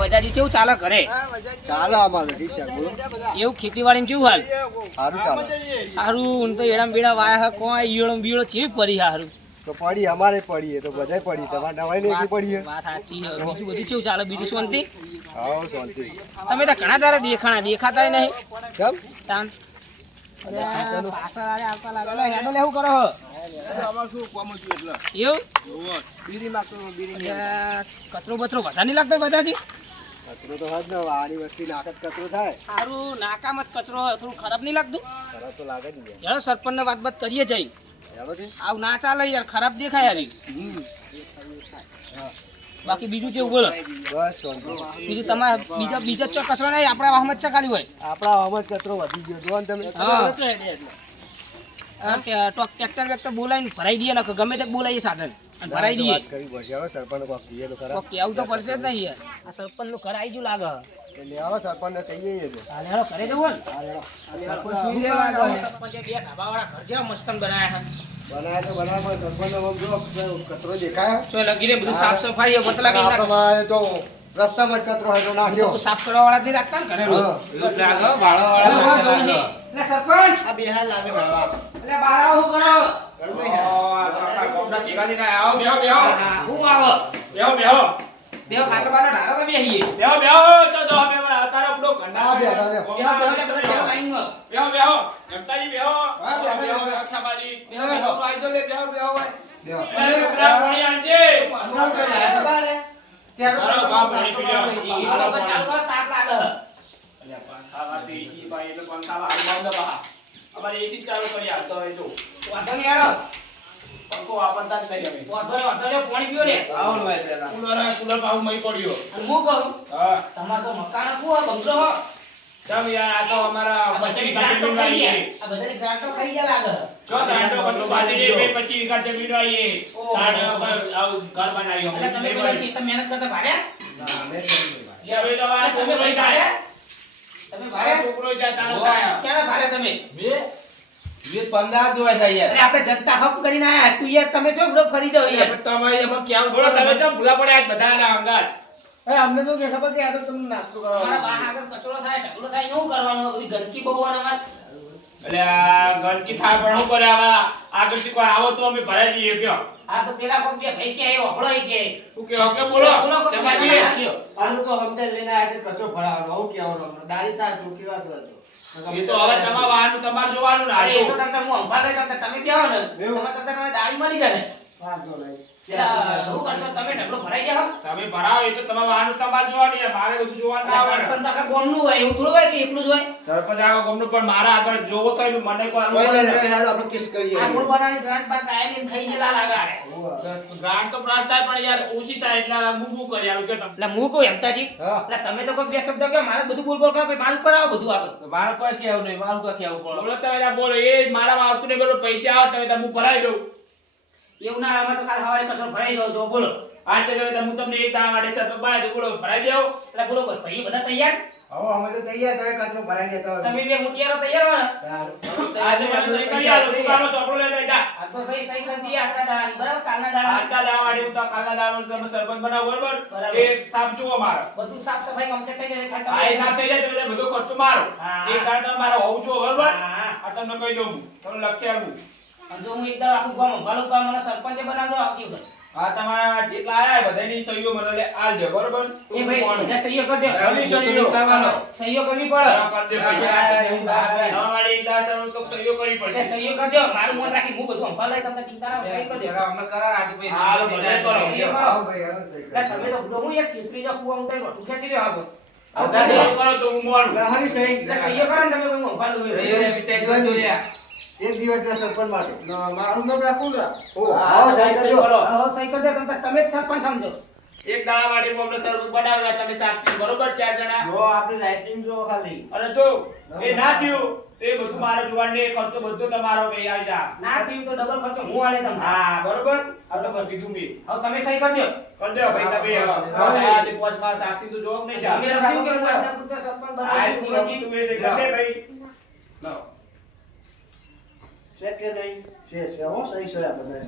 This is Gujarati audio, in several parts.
વજાજી કેવું ચાલે ઘરે? ચાલે અમારે ઠીક છે બોલો. એવું ખેતીવાડીમાં કેવું હાલ? સારું ચાલે. હારું તો એડા બેડા વાયા હે કોઈ ઈયળો બીળો ચેવી પડી હારું. તો પડી અમારે પડી તો બધાય પડી તમારે નવાઈ નહીં પડી છે. વાત સાચી હે. બીજું બધું કેવું ચાલે? બીજું શાંતિ? હા શાંતિ. તમે તો ઘણા દાડા દેખાતાય નહીં. કેમ તાન પાછળ આવતા લાગે હેડો લેવું કરો હો. એવું કચરો બચરો બધા નહીં લાગતો બધાથી? કચરો તો હજ ને આની વસ્તી નાખત કચરો થાય. સારું નાકામાં જ કચરો થોડું ખરાબ નહીં લાગતું? ખરાબ તો લાગે જ ને. યાર સરપંચને વાત કરીએ જઈ. હેડો છે. આવું ના ચાલે યાર, ખરાબ દેખાય યાર. બાકી બીજું કેવું બોલો? બસ શાંતિ. બીજું તમારે બીજા ચો કચરો નહીં, આપણા વાહમાં જ ચકાલી હોય. આપણા આમાં જ કચરો વધી ગયો જો ને તમે. ટ્રેક્ટર વેક્ટર બોલાવીને ભરાઈ દઈએ ને ગમે તે બોલાવીએ સાધન અને ભરાઈ દઈએ. વાત કરી પડશે હવે સરપંચ કોક કહીએ તો ખરા. કેવું તો પડશે જ નહીં યાર. આ સરપંચ નું ઘર આવી ગયું લાગે. એટલે હવે સરપંચને કહીએ છે. હાલે હેડો ઘરે જવું ને. સરપંચે બે ધાબાવાળા ઘર જેવા મસ્તન બનાયા છે. બનાયા તો બનાયા પણ સરપંચને આમ જો કચરો દેખાય. તો લગીને બધું સાફ સફાઈ મતલબ આપણે તો રસ્તામાં જ કચરો હોય તો નાખ્યો. સાફ કરવા વાળા થી રાખતા ને ઘરે સરપંચ આ બિહાર લાગે બાબા. એટલે બહાર આવો શું કરો? બેહો ખાટલો બાટલો ઢાળો કે બેહીએ? આ બેઠા લ્યો. તમારે તો મકાન હતું બંગલો હો. આ બધાની ગ્રાન્ટ તો ખાઈ ગયા લાગે. એટલે તમે કોઈ સીતા મહેનત કરતા ભાડ્યા? તમે ભાડ્યા? ક્યારે ભાડ્યા તમે? અરે આપણે જનતા હપ કરીને આયા. તું યાર તમે છો બડો ફરી જાવ યાર. અમને તો ખબર કે આ તો તમને નાસ્તો મારા કરવા. બા આગળ કચરો થાય ઢગલો થાય નું કરવાનું? બધી ગંદકી બહુ હોય અમાર. આ તો પેલા કોક બે ભાઈ કે આયો હળો કે બોલો જમાજી. આનો તો હમતે લઈને આયા કે કચરો ભરાવાનો આવું કેવાનું દારી સાહેબ ચોખી વાત હતો. એ તો તમને હું અંભાલે તમે બેહો ને તમે દાડી મળી જાય. વાંધો નહીં. શું કરશો તમે? ઢગલો ભરાઈ જાવ. તમે ભરાવો એ તો તમે વાહન તમારે જોવાની છે, મારે બધું જોવાનું આવે ને. સરપંચ આખા ગામનું હોય એવું થોડું હોય કે એકલું જ હોય. સરપંચ આખા ગામનું પણ મારા આગળ જોવો તો મને કોઈ કોઈ નહીં હેડો આપણે કિસ કરીએ. આ મૂળ બનાની ગ્રાન્ટ બાર કાયલીન ખાઈ ગયેલા લાગે. ગ્રાન્ટ તો પ્રાસ થાય પણ યાર ઓછી થાય એટલે મૂકવું કરી આવું કે તમે. એટલે હું કહું એમતાજી, એટલે તમે તો કોઈ બે શબ્દ કહો, મારે બધું બોલ કરો, ભાઈ મારું કરાવો બધું આગળ. મારે કોઈ કેવું નહીં, મારું કોઈ કેવું પડે. બોલો તમે ત્યાં બોલો એ મારામાં આવતું નહીં, બોલો પૈસા આવે તમે ત્યાં હું ભરાઈ દઉં. એવું ના અમે તો કાલ સવારે કચરો ભરાઈ જાવ છો. બોલો આ તે હું તમને એક દાણા માટે સરપંચ બનાવી દઉં, બોલો ભરાઈ દેવો. એટલે બોલો ભાઈ બધા તૈયાર? હવે અમે તો તૈયાર તમે કચરો ભરાઈ દેતા હોય. તમે બે મુટિયારો તૈયાર હો ને? આજે મને સહી કરી આલો, સુકાનો ચોપડો લઈ લઈ જા. આ તો ભાઈ સહી કરી દઈએ આજના દાડાની, બરાબર? કાલના દાડા આજના દાવા વાળી હું તો કાલના દાવા તમે સરપંચ બનાવો બરોબર. એ સાફ જુઓ મારો. બધું સાફ સફાઈ કમ્પ્લીટ થઈ જાય. હા એ સાફ થઈ જાય તો બધો ખર્ચો મારો. હા. એક દાડા તમે મારો હોવું જો બરોબર. હા. આ તમને કહી દઉં હું. તમને લખી આવું. અને જો હું એકદમ આખું ગામ અંભાલું તો મને સરપંચે બનાવજો આવતી વખત. આ તમારા જેટલા આયા બધાની સહીઓ મને લે આલ દે બરોબર. એ ભાઈ બધા સહીઓ કરી દો. બધી સહીઓ કરવાનો. સહીઓ કરવી પડે. હા, કરી દે ભાઈ. નવાવાળી એક દાડા સર તો સહીઓ કરવી એ પડશે. સહીઓ કરી દો. મારું મન રાખી હું બધું અંભાલાય તમને ચિંતા ના સહી કરી દો. અમે કરાવે આજે ભાઈ. હાલો, બધા કરો. આવો ભાઈ હેડો સહી એટલે કરી. તમે તો હું એક સીતરી જો કુવા ઉતારી રોટું ખેંચી લ્યો આગળ. બધા સહીઓ કરો તો હું મોડું. લહાની સહી. એટલે સહીઓ કરો ને તમે હું અંભાલું એક દિવસના સરપંચ માટે. મારું નામ રાખું ને. હા સહી કરજો. હા સહી કરજો. તમે જ સરપંચ સમજો. એક દાડા માટે હું અમને સરપંચ બનાવ્યા તમે સાક્ષી બરોબર ચાર જણા. જો આપણે લાઇટિંગ જો ખાલી. અને જો એ ના થયું તો એ બધું મારો જોવાને ખર્ચો બધો તમારો ભાઈ આવી જા. ના થયું તો ડબલ ખર્ચો હું આલે તમને. હા બરોબર. આપણે પર કીધું મે. હવે તમે સહી કરજો. કર દો ભાઈ તમે હા. આ તે પાંચ પાંચ સાક્ષી તો જોક નહીં જા. તમે રાખ્યું કે આજના પૂરતા સરપંચ આ બનાવજો. તું કીધું એ છે કર દે ભાઈ. લો છે કે નહીં? છે હો સહી છે આ બધા.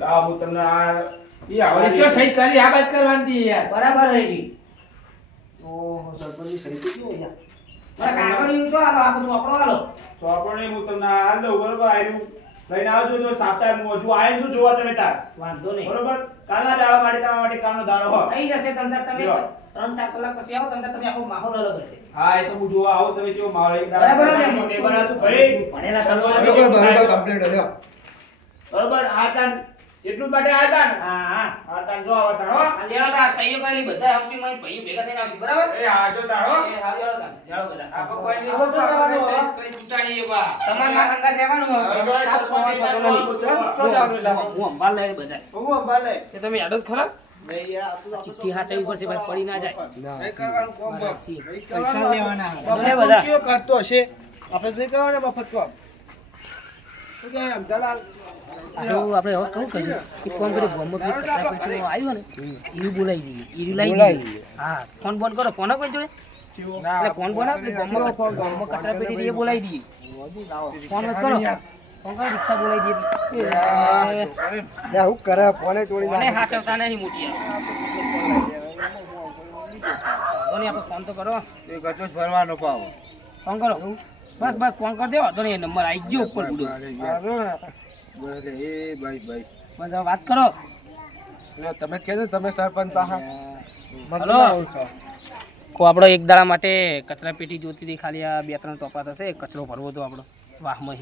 લાવ હું તમને આ ઈ હવે આવડી જો સહી કરી આ બાદ કરવાની હતી યાર. બરાબર રહી ગઈ. ઓહો, સરપંચની સહી તો કેવું યાર? મારા કાગળિયું જો આલો, આ બધું વાપરો આલો. ચોપડે હું તમને હાલ દઉં બરોબર આયરું લઈને આવજો જો સાપ્તાહ હું હજુ આયન છું જોવા તમે તાર વાંધો નહીં. બરોબર કાલના દાડા માટે તમારા માટે કાલનો દાડો હો થઈ જશે તમતાર તમે જો. 3-4 કલાક પછી આવો તમતાર તમે આખો માહોલ અલગ હશે. હા એ તો હું જોવા આવું તમે કેવો માહોલ એક બરાબર ને? તે બનાતું ભાઈ ભણેલા બરોબર, સરપંચ. બરોબર, કમ્પ્લીટ હલ્યો. બરોબર આ તાન એટલું જ માટે આ તાન હા હા. આ તાન જો આવા તાણ હો આ લેવા તા સહીઓ કરેલી બધા હમતી માં ભાઈઓ ભેગા થઈને આવશે બરાબર? એ આ જો તાણ હો એ હા લેવા તા. જાઓ બધા. આ કોઈ નહીં આવો તો જવાનું, કઈ ઉતારીએ બા તમારે માં સંગાત રહેવાનું હોય. સાત પાંચ વાગ્યા તો જવાનું એટલે. હું અંબાલ લઈને બધા. હું અંબાલે. કે તમે યાદ જ ખરા? નહીં યાર, આ તો ચિઠ્ઠી હાચવી પડશે ભાઈ પડી ના જાય. ના. કઈ કરવાનું કોમ બા પૈસા લેવાના. બધા બધા. કેવો કરતો હશે? આપણે નહીં કરવાના મફત કામ. શું કહે એમ, દલાલ? આટલું આપણે હવે કહું કર્યું કે ફોન કરી ગમો કે કચરા પેટીમાં આવ્યો ને એવું બોલાવી દઈએ ઈ બોલાવી લાવી દઈએ. દઈએ. હા ફોન બંધ કરો ફોન કોઈ જોડે એટલે ફોન બંધ આપી ગમો કચરા પેટી એ બોલાવી દઈએ ફોન જ કરો ફોન કરો રિક્ષા બોલાવી દઈએ લે, હું કરે? ફોને તોડી ફોને નાખે. હાચવતા નહીં મોટી ધોની આપણે ફોન તો કરો એ ગચો જ ભરવાનો પાવ. ફોન કરો બસ બસ ફોન કરી દેવો ધોની નંબર આવી ગયો ઉપર બુડો બોલે, એ ભાઈ ભાઈ. બસ હવે વાત કરો લે, તમે જ કહેજો, તમે સરપંચ પાહા. હલો. કો આપણો એક દાડા માટે કચરા પેટી જોતી હતી ખાલી આ 2-3 ટોપા થશે કચરો ભરવો તો આપણો વાહમાં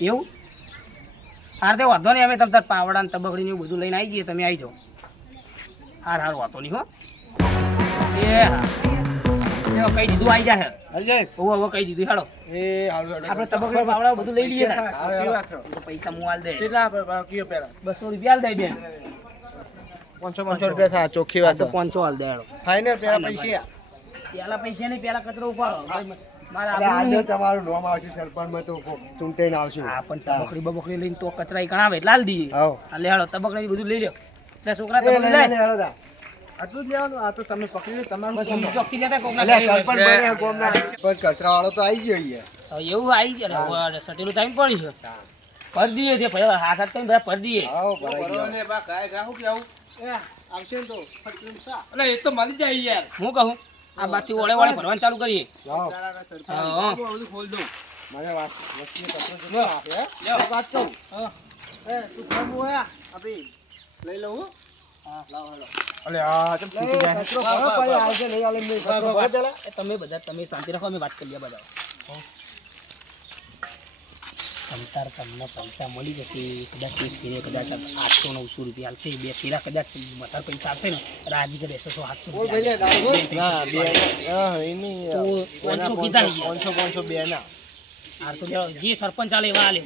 એવું હાર તે વાંધો નહીં અમે તમ તાર પાવડા ને તબકડી ને એવું બધું લઈને આવી જઈએ તમે આવી જાઓ હાર હાર વાંધો નહીં હો એ હા એ કહી દીધું આવી જાય અજય, હવે કહી દીધું હેડો એ હાલો, હાલો. આપણે તબકડી પાવડા બધું લઈ લઈએ ને કેવી વાત છે? તો પૈસા હું આલ દે કેટલા આપે? કયો પેલા? 200 રૂપિયા આલ દે બેન 500 રૂપિયા થયા, ચોખ્ખી વાત તો છે. 500 આલ દે હેડો ફાઇનલ પેલા પૈસા. પેલા પૈસા નહીં પેલા કચરો ઉપાડો મારા એટલે આબરૂ આજે તમારું નામ આવશે સરપંચમાં તો ચૂંટાઈને આવશું. હા પણ તબકડી બબકડી લઈને તો કચરા ઈ કણાવે એટલે હાલ દઈએ આવો. આ લે હાલો તબકડી બધું લઈ લ્યો એટલે છોકરા એ લે, તબકડી લે, લાય લે, હાલો તા. આટલું જ લેવાનું? આ તો તમે પકડી લો, તમારું બસ કામ. ચોકથી લેતા કોકના અલ્યા, ઘરે સરપંચ હોય. બને ગામના. સરપંચ કચરાવાળો તો આવી ગયો અહીંયા. હવે એવું આવી જાય સટેલું ટાઈમ પડી છે ભરી દઈએ તે ભાઈ હાથ હાથ કરીને બધા ભરી દઈએ આવો, ભરાઈ ગયો. એ, આવશે ને તો ફટકીનું શા? હું કહું આ બાજુ ઓળે ઓળે ભરવાનું ચાલુ કરીએ લાવો. હા મને વસ્તીએ કચરો જો આપે, હે? એક વાત કહું. એ, તું ઘર મોયા? આપી. લઈ લઉં હો? અલ્યા ચમ લે, કચરો ભરો, પછી આવશે નહીં આલે નહીં. કચરો ભરો પેલા. તમે બધા તમે શાંતિ રાખો અમે વાત કરીએ બધા તમતાર તમને પૈસા મળી જશે કદાચ એક ફેરે કદાચ 800-900 રૂપિયા હાલશે બે ફેરા કદાચ વધારે પૈસા આવશે ને રાજી કરે 600-700 ઓય ભાઈ, લે, દારૂ હો? ના, તો 500 કીધા નહીં. 500 બે ના. હાર તો જાઓ, જે સરપંચ ચાલે એવા હાલે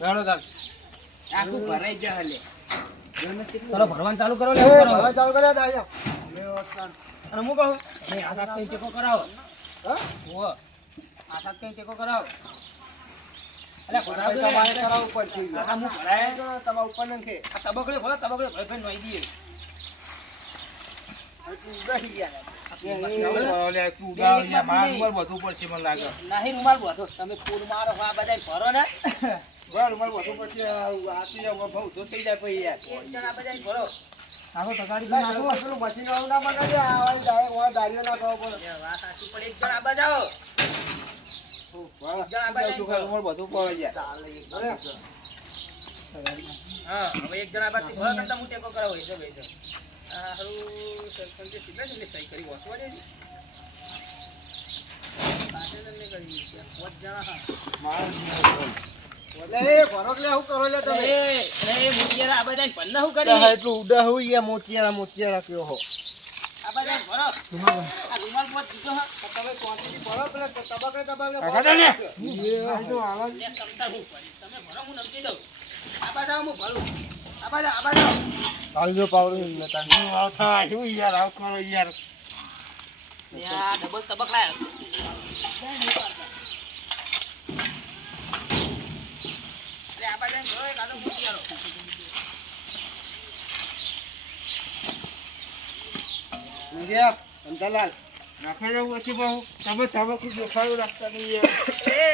ચાલો તાર. ચલો ભરવાનું ચાલુ કરો લે એ, એવું કરો. હવે ચાલુ કર્યા તા અહીંયા. લે, વસ્તાન. અને હું કહું એ આ સાત કઈ ટેકો કરાવો હા? ઓહો આ સાત કઈ ટેકો કરાવો અલ્યા પૈસા કરાવજો મારે રે. કરાવવું પડશે. આ હું ભરાય તમારા ઉપર નાખે. આ તબકડે ભરો તબકડે ભાઈ ભાઈ નોઈ દઈએ નહીં રૂમાલ બોધો તમે ફૂલ મારો આ બધા ભરો ને એક જણા બધા ભરો આખો તગાડી નાખો મશીન વાળું ના બગાડે, આ વાળી દાળીઓ ના કરવો પડે. વાત સાચી પણ એક જણા બજાવો એક જણા બજાવો હા હવે એક જણા બાદ ભરો તો હું ટેકો કરાવો છે ભાઈ છે આ હારું સરપંચે સીધા જ એમની સહી કરી વાંચવા દે પાછળ એમને કરી પાંચ જણા હા લે, એ ભરો કે લે, શું કરો લે તમે? એ મુટિયારા આ બધાને પન્ના હું કરી એટલું ઉડા હોય યા મોતિયારા કયો હો. આ બધાને ભરો આ રૂમાલ પર દીધો હા તો તમે ક્વોન્ટિટી ભરો, પેલા તબકડે લે તમતા હું કરી તમે ભરો હું નમતી દઉં આ બાજુ હું ભરું આ બાજુ કાલજો પાવડું લેતા. આ ડબલ તબક લાય અરે આ બાજુ ભરો એક આદો મુટિયારો ગયા, અંતરલાલ. એ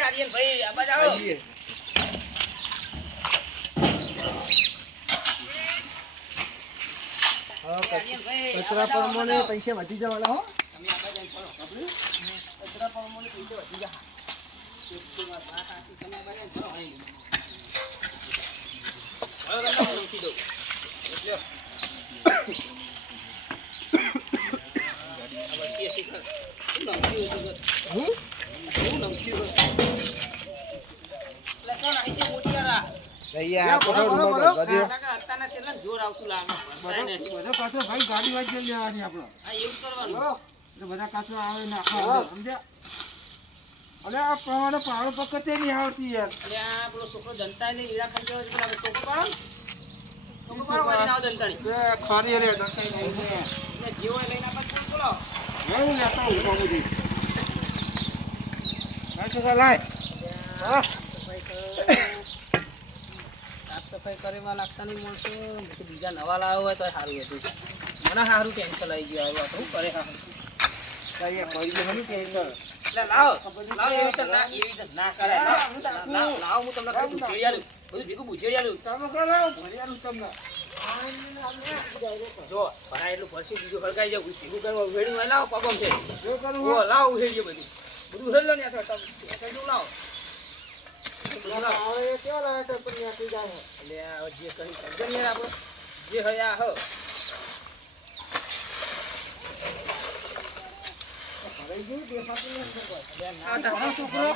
આર્યન ભાઈ આ બાજુ આવો આવીએ. કચરા પ્રમાણે પૈસા વધી જવાના હો. તમે આગળ જઈને ફરો. કચરા પ્રમાણે પૈસા વધી જાય. એકદમ આ વાત સાચી. તમે આગળ જઈને ફરો. અહીં. હવે તમને હું નમકી દઉં. એટલે આ વળગી હશે ખરું. શું નમકી હશે ખરું? શું નમકી હશે? એટલે કોણ અહીંથી મોટિયારા? ભૈયા બરોબર અત્યારના છેલ્લે જોર આવતું લાગે. બધા પાછો ભાઈ ગાડી વાંચી લેવાની આપણે. હા, એવું કરવાનું. એટલે બધા કાચો આવે નાખવા સમજ્યા. અરે આ પ્રમાણે પાવડો પકડતે નહીં આવતી યાર. એટલે આ પેલો છોકરો જનતાને હીરા ખંડેરો છે, પેલા ટોપો પાડો ને? ટોપો પાડો વાળીને આવો જનતાની. ખરી રે દંતાઈ નહીં ને. એટલે જેવો એ લઈને આપણે ફોન બોલાવો. હું લેતો હું બાબુજી. લાય છોકરા લાય. હા. સાફ સફાઈ કરવામાં લાગતા નહીં માણસો. પછી બીજા નવા લાવ્યો હોય તો સારું હતું. મને સારું ટેન્શન આવી ગયું આવ્યું હતું. શું કરે સારું? કઈ ભાઈ ગયો નહીં કે એટલે લાવો એવી રીતે ના કરાય. લાવો હું તમને બધું ભૂસેડી આલું. બધું ભેગું ભૂસેડી આલું. તમે કરો ભરિયાનું તમને. જો ભરાય એટલું ભરસી બીજું હળગાઈ જાય. ભેગું કરવા ઉભેડું હોય લાવો પગમ છે. જો કરું ઓ લાવો ઉભેડીએ બધું. બધું ઉભેડ લો ને આ તો લાવો. બધું લાવો. હવે કેવા લાવે તો પણ આપી જાવ. એટલે આ જે કહી સમજો ને યાર આપણો જે હોય આ હો. ભરાઈ ગયું દેખાતું નથી. છોકરો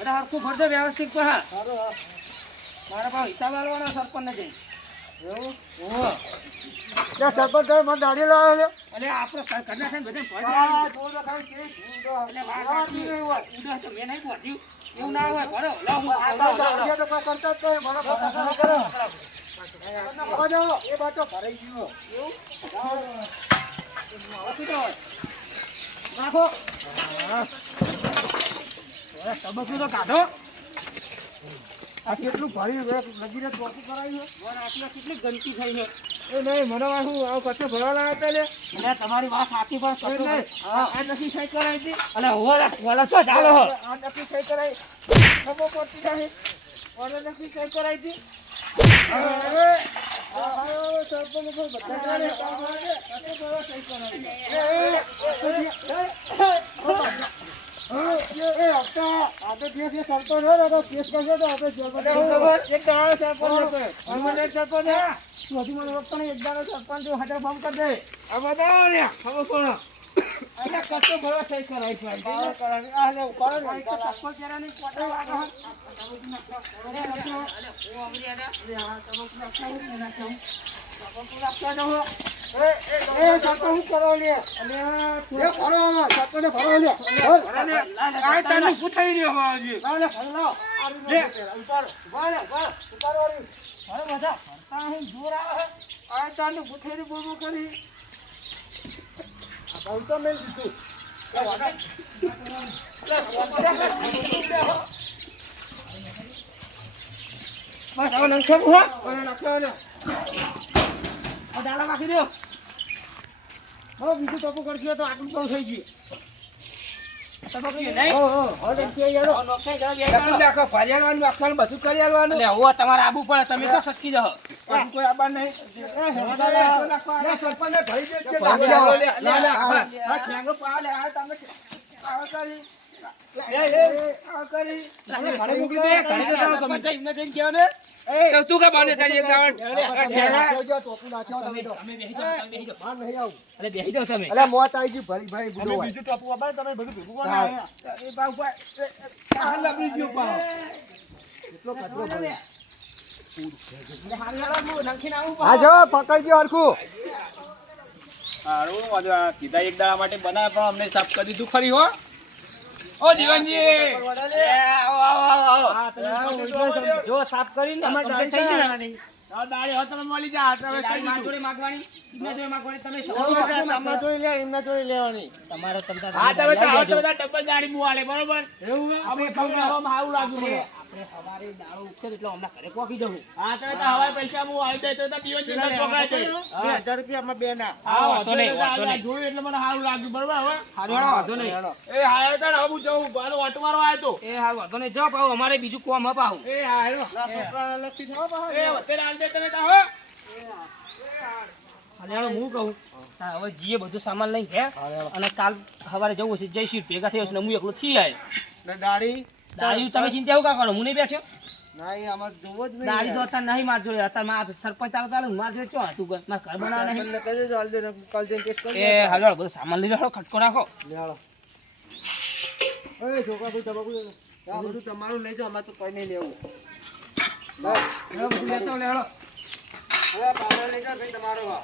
અરે હરખું ભરજો વ્યવસ્થિત તો હા. સારું હા. મારા પાસે હિસાબ આલવાનો સરપંચ ને જઈ. એવું? ઓહો. ત્યાં સરપંચ સાહેબ મને દાઢી લાવે છે. એટલે આપણે ઘરના છે ને બધે ભરજો. આ જોર ખાલી કેક ઊંધો. એટલે વાત સાચી નહીં હોય. ઊંધો તો મેં નહીં ભર્યું. એવું ના હોય. ભરો. લાવ હું આ તો દાઢીયા તો કોઈ કરતા જ નહીં. મને ભરાઈ કરો. ભરવા જાઓ. એ બાટો ભરાઈ ગયો. એવું? નાખો. તબકું તો કાઢો. આ કેટલું ભર્યું નજીને ચોખ્ખું કરાવ્યું. કેટલી ગંદકી થઈ છે. એ નહીં મને શું આવું કચ્છે ભરવા લાવ્યા હતા લે. એટલે તમારી વાત સાચી પણ એ નહીં. આ નથી સહી કરાવી હતી. અને ઓલા શું ચાલો હો. આ નથી સહી કરાવી. ખબર પડતી નથી. ઓને નથી સહી કરાવી હતી. સરપંચ બધા કાઢે. કચ્છે ભરવા સહી કરાવી. એ હપ્તા આપણે જે સરપંચ હોય ને તો કેસ કરશે તો આપણે જેલમાં એક દાડો સરપંચ અમને સરપંચ તું હજી મને વખત એક દાડો સરપંચ હાજર બંધ કરી દે આ બતાવો ને ખબર કોણ એટલે કચ્છો ભરવા સહી કરાવી છે આ લે ઉપાડો ને સરપંચ જરાની કોટા વાગો બસ હવે નંખે દાડા નાખી દો. હવે બીજું ટપુ કરશે તો આટલું તો થઈ ગયું. તમારે આબુ પડે તમે તો સટકી જાઓ. કોઈ આબા નહીં. તું કા બાને તારી એક રાવણ અરે બેહી જાઓ તમે. અલે મોત આવી ગઈ ભરી ભાઈ બુડો હોય. બીજું ટપુ અબાય તમે બધું ભેગું કોણ આવ્યા એ બાપા આ લબડી ગયો પા કેટલો કચરો ભર્યો. નાખીને આવું હા જો પકડજો હરખું. સારું વાંધો આ કીધા એક દાડા માટે બનાવે પણ અમને સાફ કરી દીધું ખરી હો. ઓ જીવનજી આવો આવો આવો જો સાફ કરીને કમ્પ્લીટ થઈ ગયું ને દાડી હોત તમે મળી જા તમે કઈ માં જોડે માંગવાની ઇમને જોડે માંગવાની તમે તમારે જોઈ લે એમને જોઈ લેવાની. તમારો તમતા હા તમે તો આવો છો બધા ડબલ દાડી બુવાલે બરોબર એવું અમે તમને હમ હારું લાગ્યું મને. આપણે સવારે દાળો ઉગશે એટલે હમણાં ઘરે પોકી જવું. હા તમે તો હવાય પૈસા હું આવી જાય તો પીવન જે છોકરા છે 2000 રૂપિયા માં બે ના. હા વાંધો નહીં વાંધો નહીં જોયું એટલે મને સારું લાગ્યું બરોબર હવે હારું વાંધો નહીં. એ હાયો તો હવે હું જઉં બારો ઓટો મારો આવ્યો તો એ હારું વાંધો નહીં જો પાઉં અમારે બીજું કોમ હપ આવું. એ હાયો છોકરા લખી થાવ એ અત્યારે આલ દે તમે તો હો અને હું કહું હા, હવે જીએ બધું સામાન લઈને ઘેર અને કાલ સવારે જવું છે જઈશું ભેગા થયો છે ને હું એકલો થી આવ્યો ને દાઢી દાડી તમે ચિંતા એવું કા કરો હું નહીં બેઠો ના એ અમારે જોવો જ નહીં દાડી તો યાર. અત્યારે નહીં માર જોડે અત્યારે મારા સરપંચ આવતા ને માર જોડે ચો હતું ઘર મારે ઘર બનાવવા નહીં સરપંચને કહી દેજો, હાલ દે ને કાલ જઈને કેસ કરી એ હાલો બધું સામાન લઈ લો ખટકો રાખો લે હાલો. ઓય છોકરા ભાઈ તમાકુ લેજો. આ બધું તમારું લઈ જાઓ, અમારે તો કઈ નહીં લેવું. લે, હેલો બધું લેતો લે હેલો હવે પાવડર લઈ જાઓ, કઈ તમારો હા.